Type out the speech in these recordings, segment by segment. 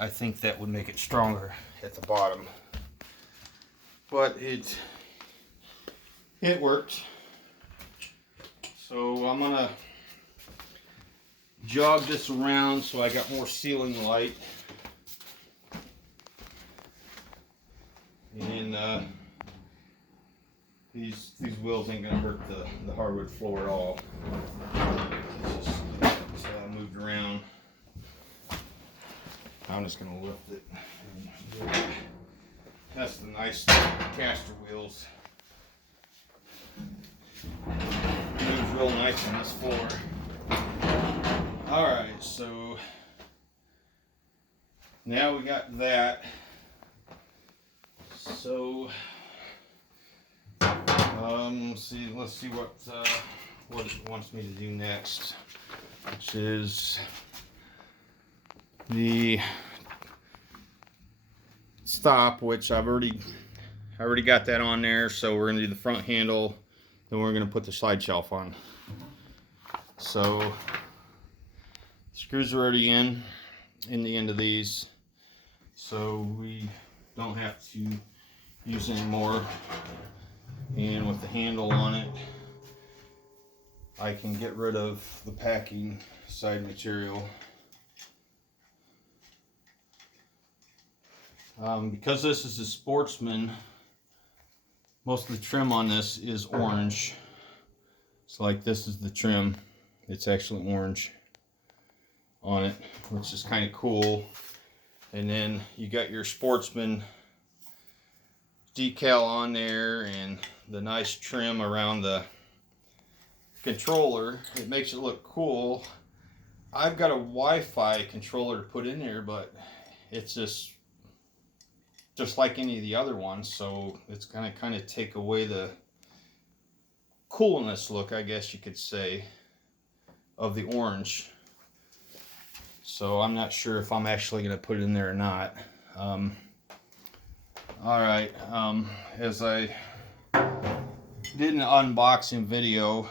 I think that would make it stronger at the bottom. But it worked. So I'm gonna jog this around so I got more ceiling light. And these wheels ain't gonna hurt the hardwood floor at all. It's just moved around. I'm just gonna lift it. That's the nice caster wheels. Moves real nice on this floor. All right, so now we got that. So let's see what it wants me to do next, which is the stop, which I already got that on there. So we're gonna do the front handle, then we're gonna put the slide shelf on. So screws are already in the end of these, so we don't have to use any more. And with the handle on it, I can get rid of the packing side material. Because this is a Sportsman, most of the trim on this is orange. So like this is the trim, it's actually orange on it, which is kind of cool. And then you got your Sportsman decal on there and the nice trim around the controller. It makes it look cool. I've got a Wi-Fi controller to put in there, but it's just like any of the other ones, so it's gonna kind of take away the coolness look, I guess you could say, of the orange. So I'm not sure if I'm actually gonna put it in there or not. Alright, as I did an unboxing video,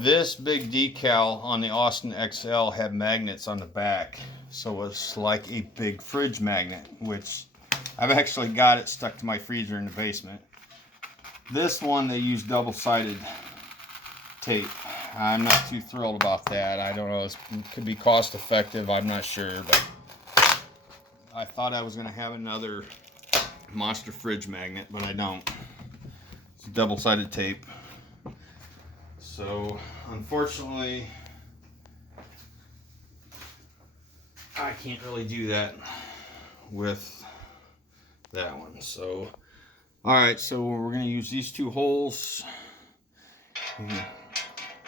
this big decal on the Austin XL had magnets on the back, so it's like a big fridge magnet, which I've actually got it stuck to my freezer in the basement. This one, they use double-sided tape. I'm not too thrilled about that. I don't know, it could be cost effective, I'm not sure, but I thought I was going to have another monster fridge magnet, but I don't. It's double-sided tape. So, unfortunately, I can't really do that with that one. So, alright, so we're going to use these two holes,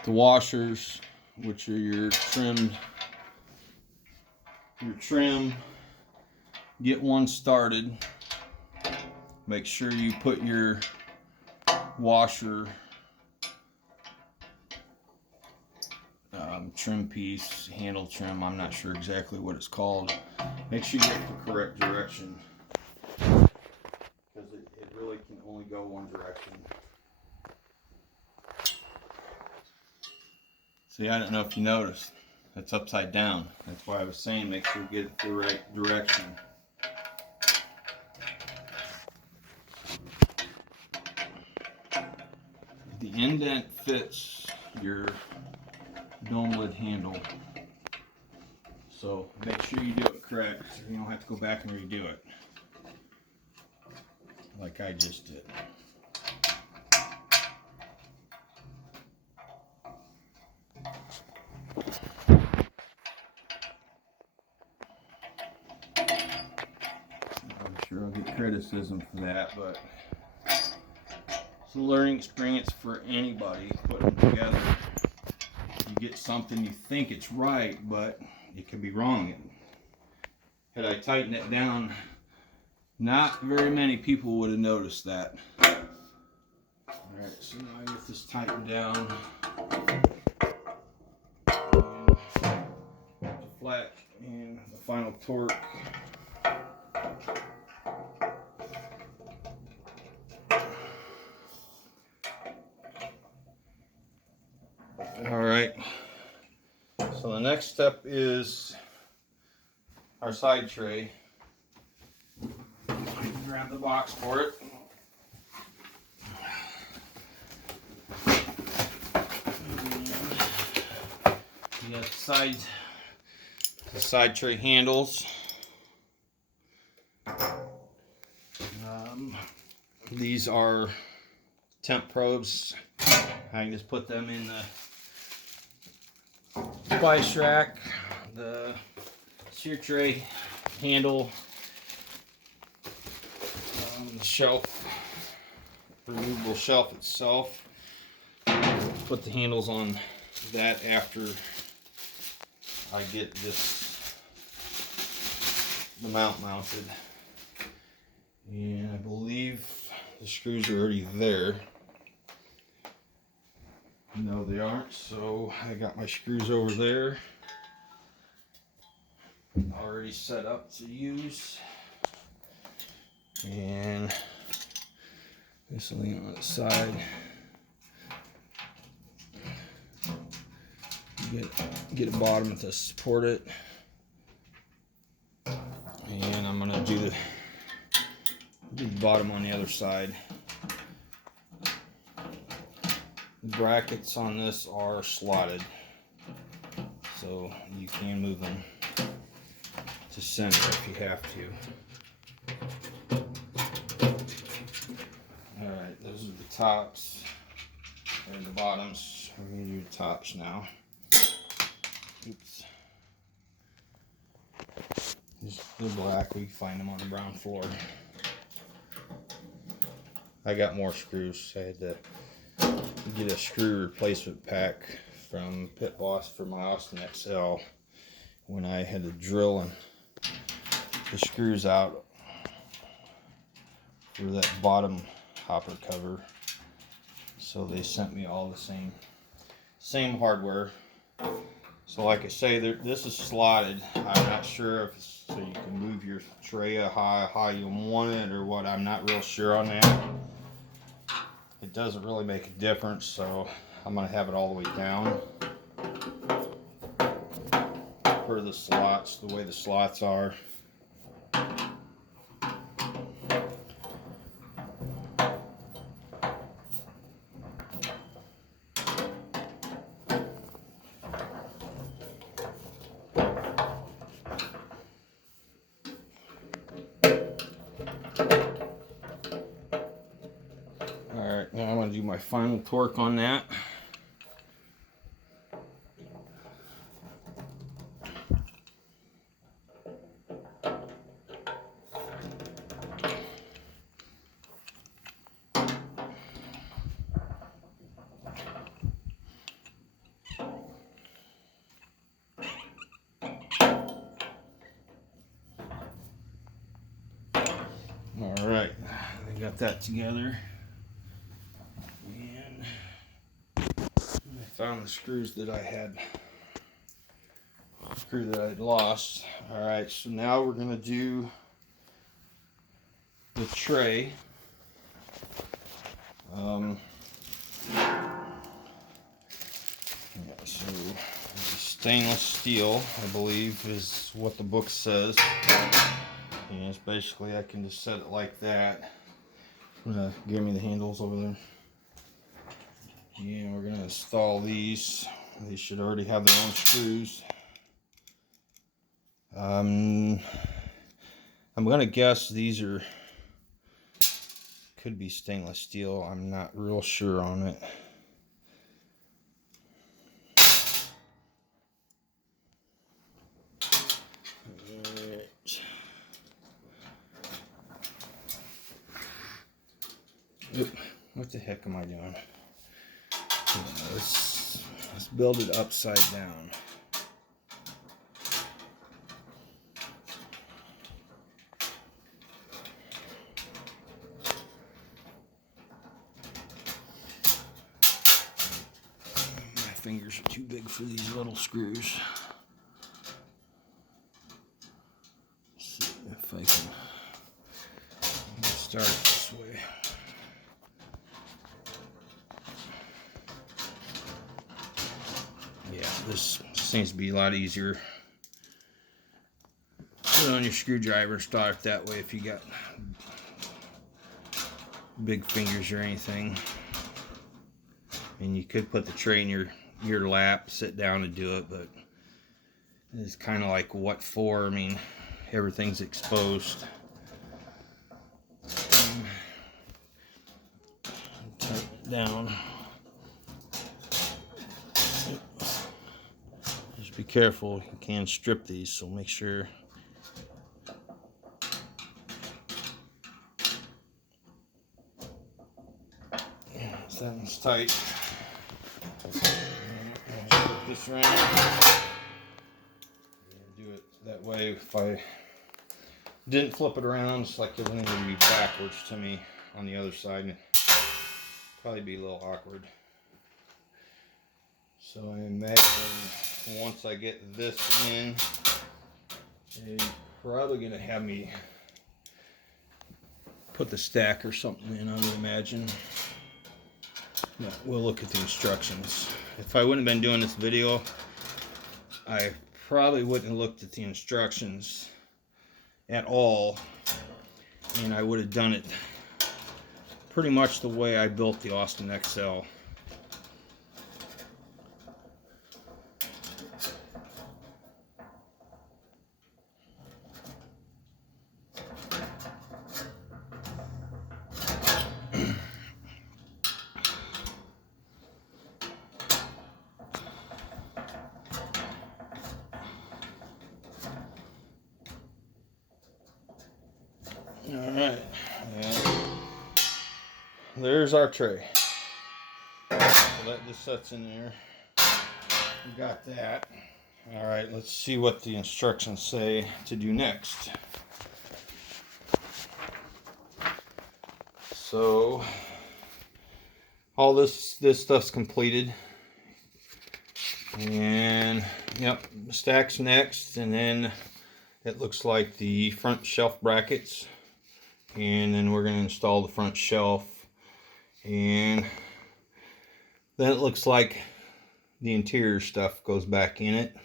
the washers, which are your trim. Get one started. Make sure you put your washer trim piece, handle trim, I'm not sure exactly what it's called. Make sure you get the correct direction, because it really can only go one direction. See, I don't know if you noticed, it's upside down. That's why I was saying make sure you get it the right direction. The indent fits your dome lid handle, so make sure you do it correct so you don't have to go back and redo it like I just did. I'm sure I'll get criticism for that, but it's a learning experience for anybody putting them together. You get something, you think it's right, but it could be wrong. Had I tightened it down, not very many people would have noticed that. Alright, so now I get this tightened down. And the flat and the final torque. Alright, so the next step is our side tray. Grab the box for it. You got the side tray handles. These are temp probes. I can just put them in the spice rack. The sear tray handle, the shelf, removable shelf itself. Put the handles on that after I get the mount mounted. And I believe the screws are already there. No, they aren't, so I got my screws over there already set up to use. And this will lean on the side. Get a bottom to support it. And I'm gonna do the bottom on the other side. The brackets on this are slotted, so you can move them to center if you have to. Alright, those are the tops and the bottoms. We're going to do the tops now. Oops. They're black, we can find them on the brown floor. I got more screws. I had to get a screw replacement pack from Pit Boss for my Austin XL when I had to drill and the screws out for that bottom hopper cover. So they sent me all the same hardware. So like I say, this is slotted. I'm not sure if it's so you can move your tray how you want it or what. I'm not real sure on that. It doesn't really make a difference, so I'm going to have it all the way down for the slots, the way the slots are. Alright, now I'm going to do my final torque on that. Alright, I got that together. And I found the screws that I had lost. Alright, so now we're going to do the tray. So stainless steel, I believe, is what the book says. And it's basically, I can just set it like that. Give me the handles over there. And we're going to install these. They should already have their own screws. I'm going to guess these could be stainless steel. I'm not real sure on it. Oop, what the heck am I doing? Let's build it upside down. My fingers are too big for these little screws. Let's see if I can start it this way. Yeah, this seems to be a lot easier. Put it on your screwdriver, start that way if you got big fingers or anything. And you could put the tray in your lap, sit down and do it, but it's kind of like what for? I mean, everything's exposed. Turn it down. Just be careful, you can strip these, so make sure. That one's tight. Flip this around. Do it that way. If I didn't flip it around, it's like it would be backwards to me on the other side. It'd probably be a little awkward. So I imagine once I get this in, they're probably gonna have me put the stack or something in, I would imagine. But we'll look at the instructions. If I wouldn't have been doing this video, I probably wouldn't have looked at the instructions at all, and I would have done it pretty much the way I built the Austin XL. Alright, there's our tray. So that just sets in there. We got that. Alright, let's see what the instructions say to do next. So, all this stuff's completed. And, yep, stack's next, and then it looks like the front shelf brackets. And then we're going to install the front shelf, and then it looks like the interior stuff goes back in it.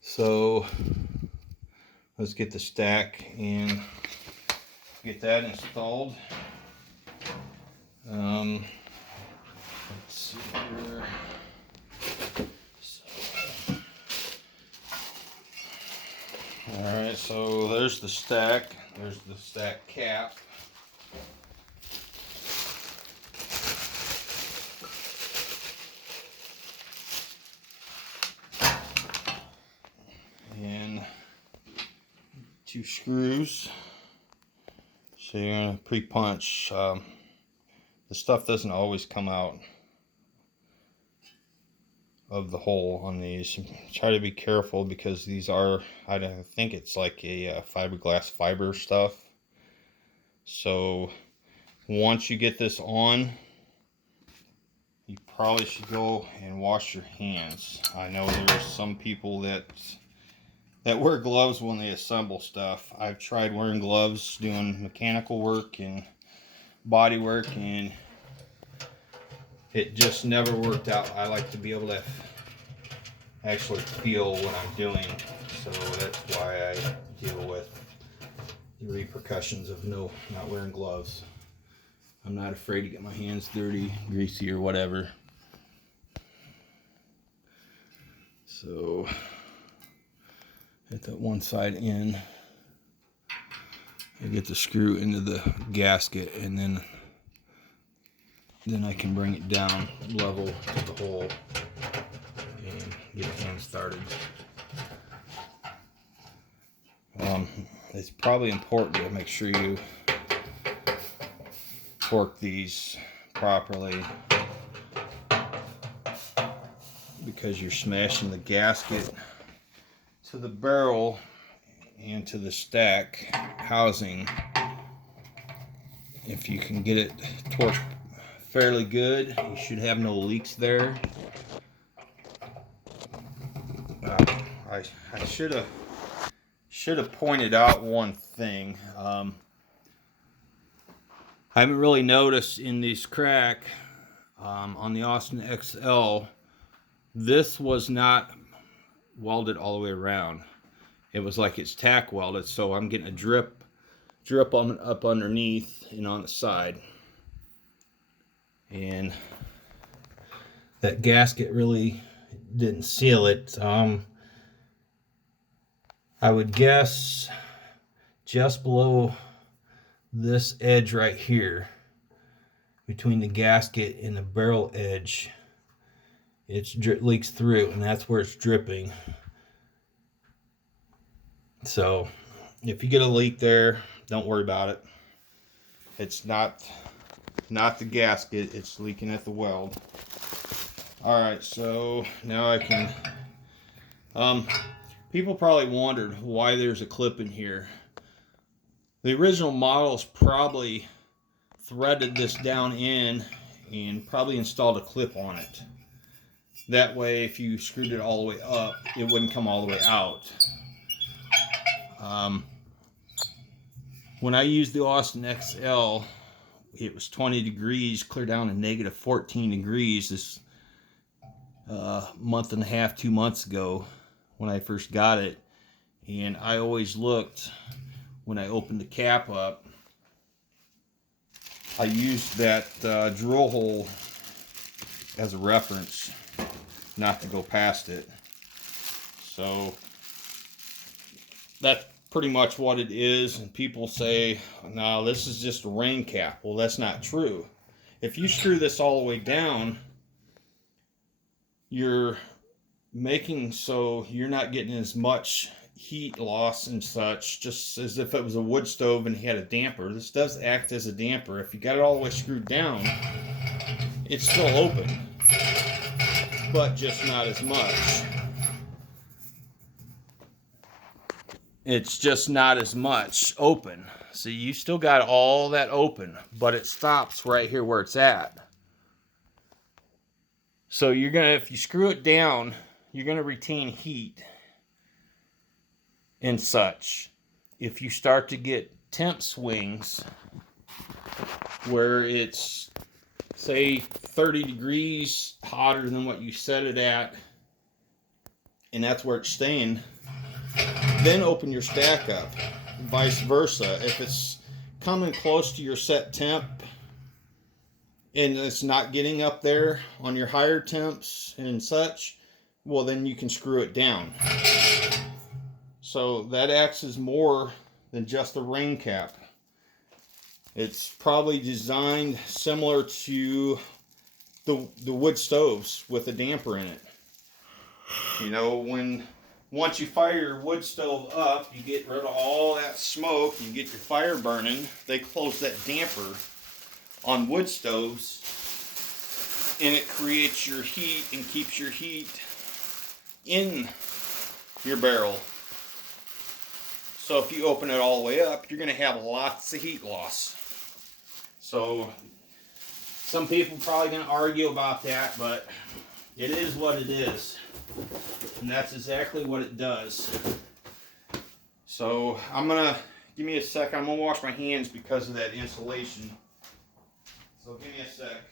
So let's get the stack and get that installed. Let's see here. Alright, so there's the stack cap. And 2 screws. So you're going to pre-punch. The stuff doesn't always come out of the hole on these. Try to be careful because these are, I think it's like a fiberglass fiber stuff. So once you get this on, you probably should go and wash your hands. I know there's some people that wear gloves when they assemble stuff. I've tried wearing gloves doing mechanical work and body work, and it just never worked out. I like to be able to actually feel what I'm doing, so that's why I deal with the repercussions of not wearing gloves. I'm not afraid to get my hands dirty, greasy, or whatever. So get that one side in, I get the screw into the gasket, and then I can bring it down level to the hole and get things started. It's probably important to make sure you torque these properly, because you're smashing the gasket to the barrel and to the stack housing. If you can get it torqued fairly good, you should have no leaks there. I should have pointed out one thing. I haven't really noticed in this crack on the Austin XL, this was not welded all the way around. it was like it's tack welded, so I'm getting a drip on up underneath and on the side. And that gasket really didn't seal it. I would guess just below this edge right here, between the gasket and the barrel edge, it leaks through, and that's where it's dripping. So if you get a leak there, don't worry about it. It's not the gasket, it's leaking at the weld. Alright, so now I can people probably wondered why there's a clip in here. The original models probably threaded this down in and probably installed a clip on it. That way, if you screwed it all the way up, it wouldn't come all the way out. When I used the Austin XL, it was 20 degrees, clear down to negative 14 degrees this month and a half, 2 months ago when I first got it. And I always looked, when I opened the cap up, I used that drill hole as a reference, not to go past it. So that's pretty much what it is. And people say, no, this is just a rain cap. Well, that's not true. If you screw this all the way down, you're making so you're not getting as much heat loss and such, just as if it was a wood stove and you had a damper. This does act as a damper. If you got it all the way screwed down, it's still open, but just not as much. It's just not as much open. So you still got all that open, but it stops right here where it's at. So you're gonna, if you screw it down, you're gonna retain heat and such. If you start to get temp swings where it's, say, 30 degrees hotter than what you set it at, and that's where it's staying, then open your stack up. Vice versa. If it's coming close to your set temp and it's not getting up there on your higher temps and such, well, then you can screw it down. So that acts as more than just a rain cap. It's probably designed similar to the wood stoves with a damper in it. You know, once you fire your wood stove up, you get rid of all that smoke, you get your fire burning. They close that damper on wood stoves, and it creates your heat and keeps your heat in your barrel. So if you open it all the way up, you're going to have lots of heat loss. So some people are probably going to argue about that, but it is what it is. And that's exactly what it does. So I'm going to, give me a sec, I'm going to wash my hands because of that insulation. So give me a sec.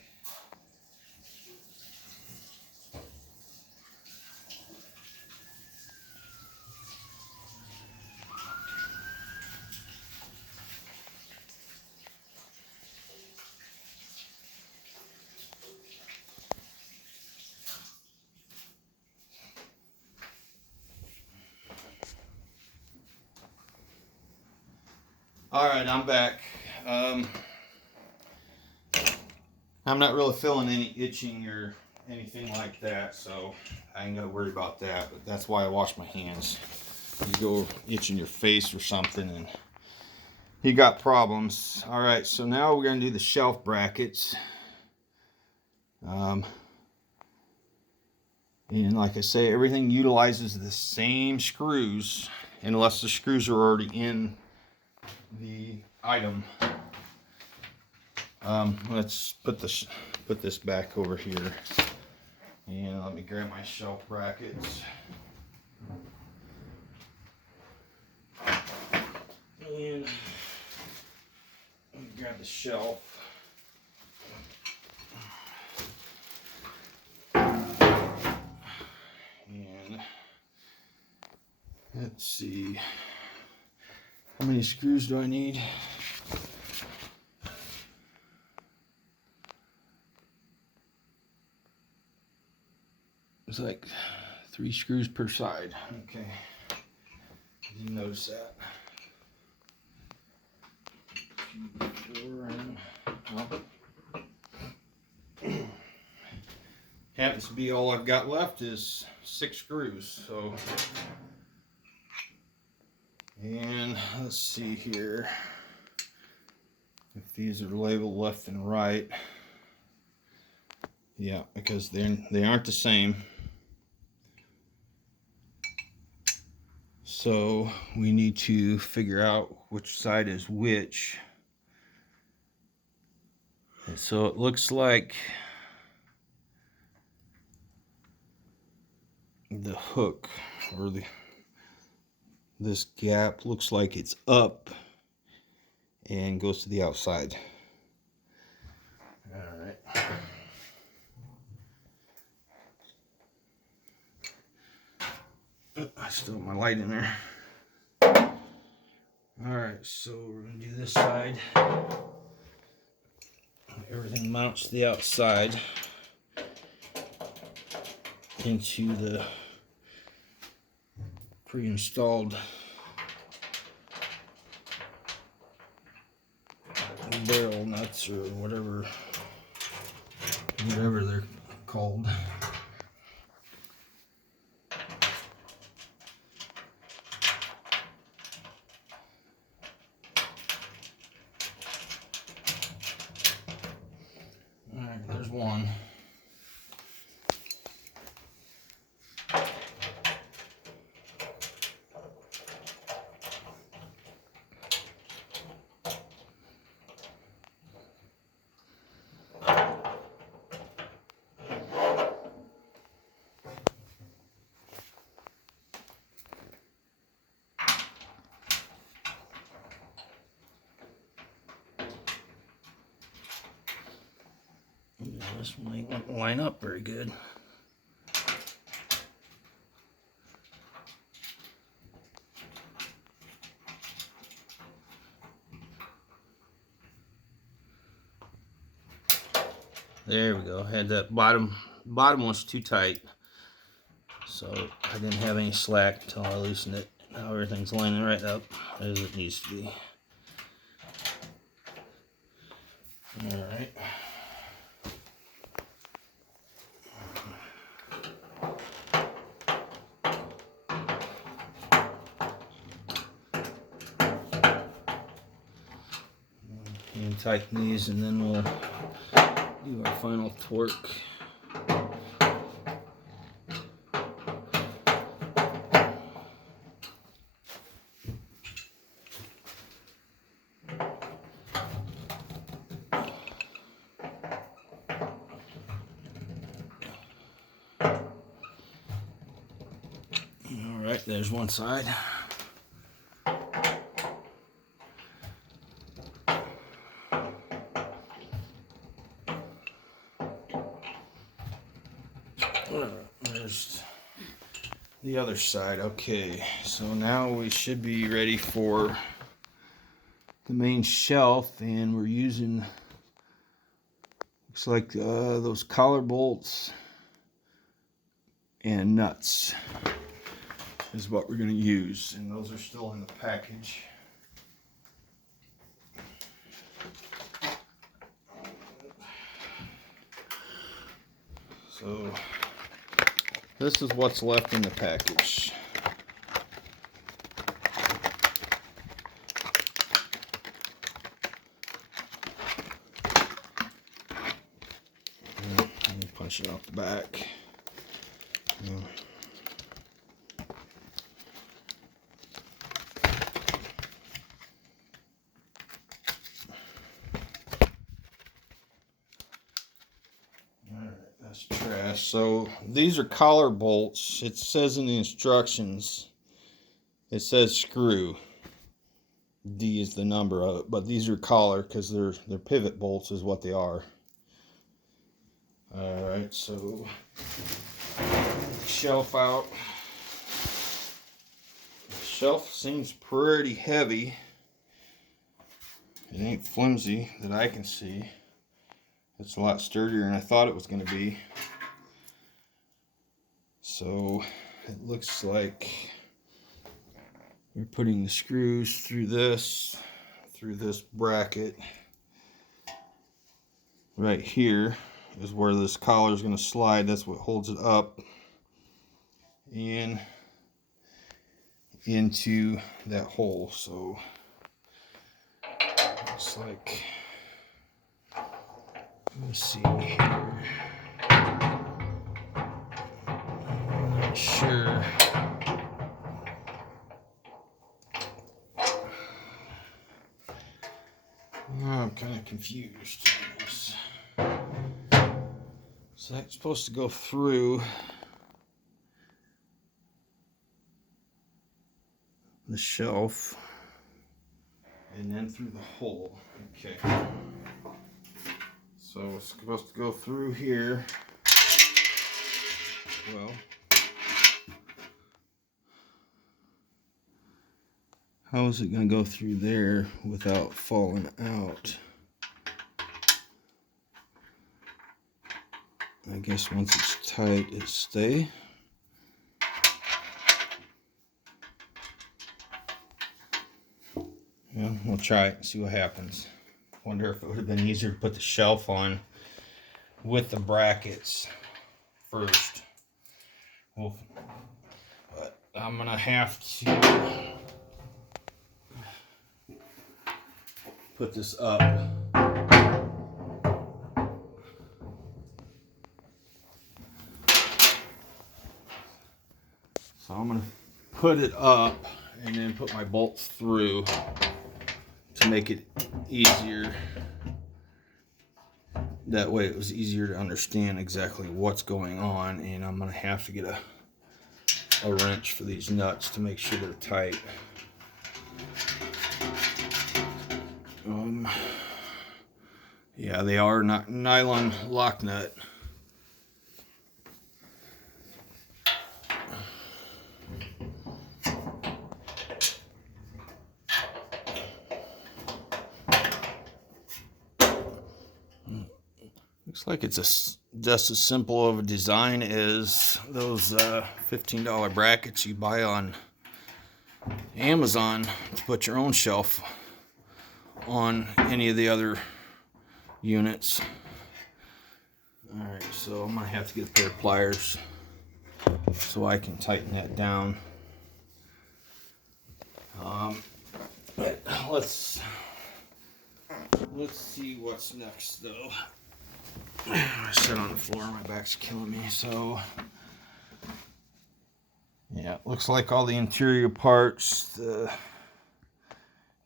Alright, I'm back. I'm not really feeling any itching or anything like that, so I ain't gotta worry about that, but that's why I wash my hands. You go itching your face or something and you got problems. Alright, so now we're gonna do the shelf brackets. And like I say, everything utilizes the same screws unless the screws are already in the item. Let's put this back over here, and let me grab my shelf brackets. And let me grab the shelf. Let's see. How many screws do I need? It's like 3 screws per side. Okay. Didn't notice that. 2, 4, and happens to be all I've got left is 6 screws. So, and let's see here if these are labeled left and right. Yeah, because they aren't the same. So we need to figure out which side is which. And so it looks like the hook or this gap looks like it's up and goes to the outside. All right. I still have my light in there. All right, so we're gonna do this side. Everything mounts to the outside into the pre-installed barrel nuts or whatever they're called. All right, there's one. Yeah, this one ain't line up very good. There we go. Had that bottom was too tight, so I didn't have any slack until I loosened it. Now everything's lining right up as it needs to be. All right. And tighten these, and then we'll do our final torque. All right, there's one side. There's the other side. Okay, so now we should be ready for the main shelf, and we're using, looks like those collar bolts and nuts is what we're going to use, and those are still in the package. So this is what's left in the package. Let me punch it off the back. That's trash. So these are collar bolts. It says in the instructions, it says screw. D is the number of it, but these are collar because they're pivot bolts is what they are. All right, so shelf out. shelf seems pretty heavy. It ain't flimsy that I can see. It's a lot sturdier than I thought it was going to be. So it looks like you're putting the screws through this bracket. Right here is where this collar is going to slide. That's what holds it up and into that hole. So looks like, let's see here. I'm not sure. I'm kind of confused on this. So that's supposed to go through the shelf and then through the hole. Okay. So it's supposed to go through here. Well, how is it going to go through there without falling out? I guess once it's tight, it stays. Yeah, we'll try it and see what happens. Wonder if it would have been easier to put the shelf on with the brackets first. Well, but I'm gonna have to put this up. So I'm gonna put it up and then put my bolts through to make it easier. That way it was easier to understand exactly what's going on, and I'm gonna have to get a wrench for these nuts to make sure they're tight. Yeah, they are not nylon lock nut. Looks like it's just as simple of a design as those $15 brackets you buy on Amazon to put your own shelf on any of the other units. Alright, so I'm going to have to get a pair of pliers so I can tighten that down. But let's see what's next though. I sit on the floor, my back's killing me. So yeah, it looks like all the interior parts, the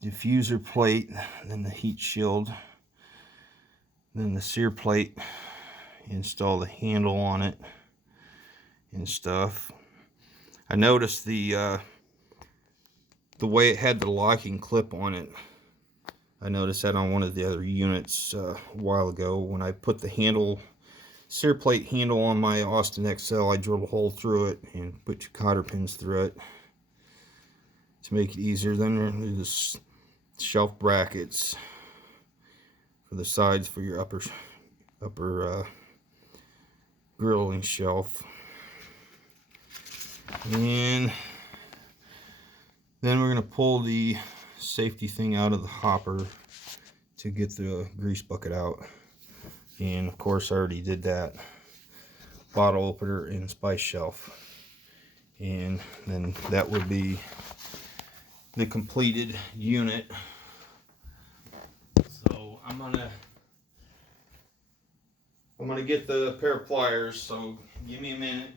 diffuser plate, then the heat shield, then the sear plate, install the handle on it and stuff. I noticed the way it had the locking clip on it. I noticed that on one of the other units a while ago. When I put the handle, sear plate handle on my Austin XL, I drilled a hole through it and put 2 cotter pins through it to make it easier. Then there's the shelf brackets for the sides for your upper grilling shelf. And then we're going to pull the safety thing out of the hopper to get the grease bucket out. And of course I already did that. Bottle opener and spice shelf. And then that would be the completed unit. So I'm gonna get the pair of pliers, so give me a minute.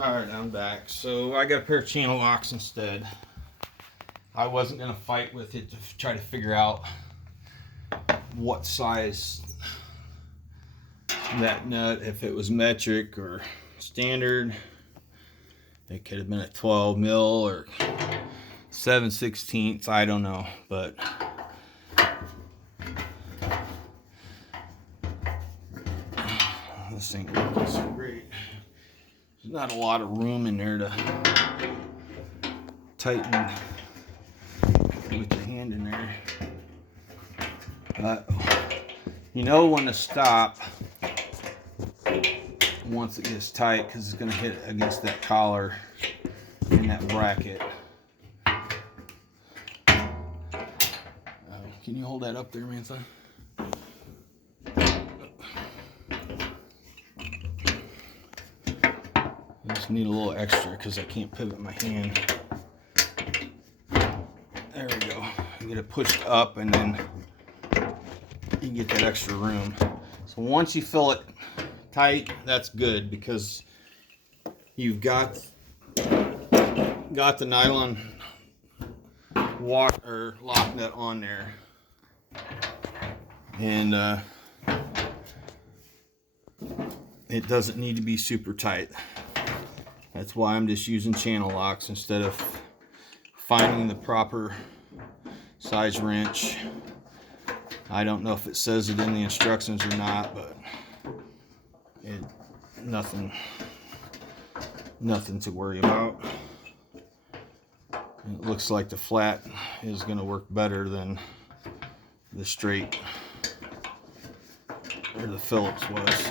Alright, I'm back. So I got a pair of channel locks instead. I wasn't going to fight with it to try to figure out what size that nut, if it was metric or standard. It could have been a 12 mil or 7/16, I don't know, but this ain't working so great. There's not a lot of room in there to tighten with your hand in there. But you know when to stop once it gets tight, because it's going to hit against that collar in that bracket. Can you hold that up there, Mantha? I just need a little extra because I can't pivot my hand. There we go. You get it pushed up and then you can get that extra room. So once you fill it tight, that's good, because you've got the nylon lock nut on there, and it doesn't need to be super tight. That's why I'm just using channel locks instead of finding the proper size wrench. I don't know if it says it in the instructions or not, but nothing to worry about. It looks like the flat is going to work better than the straight or the Phillips was.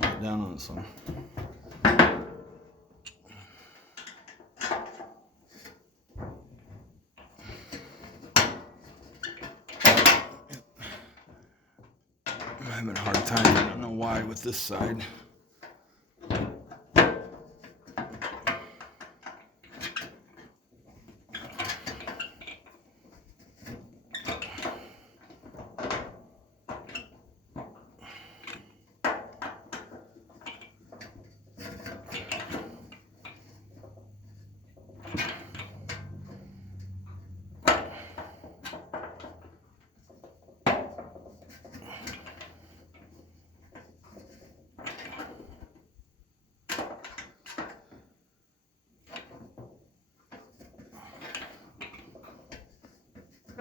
Get down on this one. I'm having a hard time, I don't know why, with this side.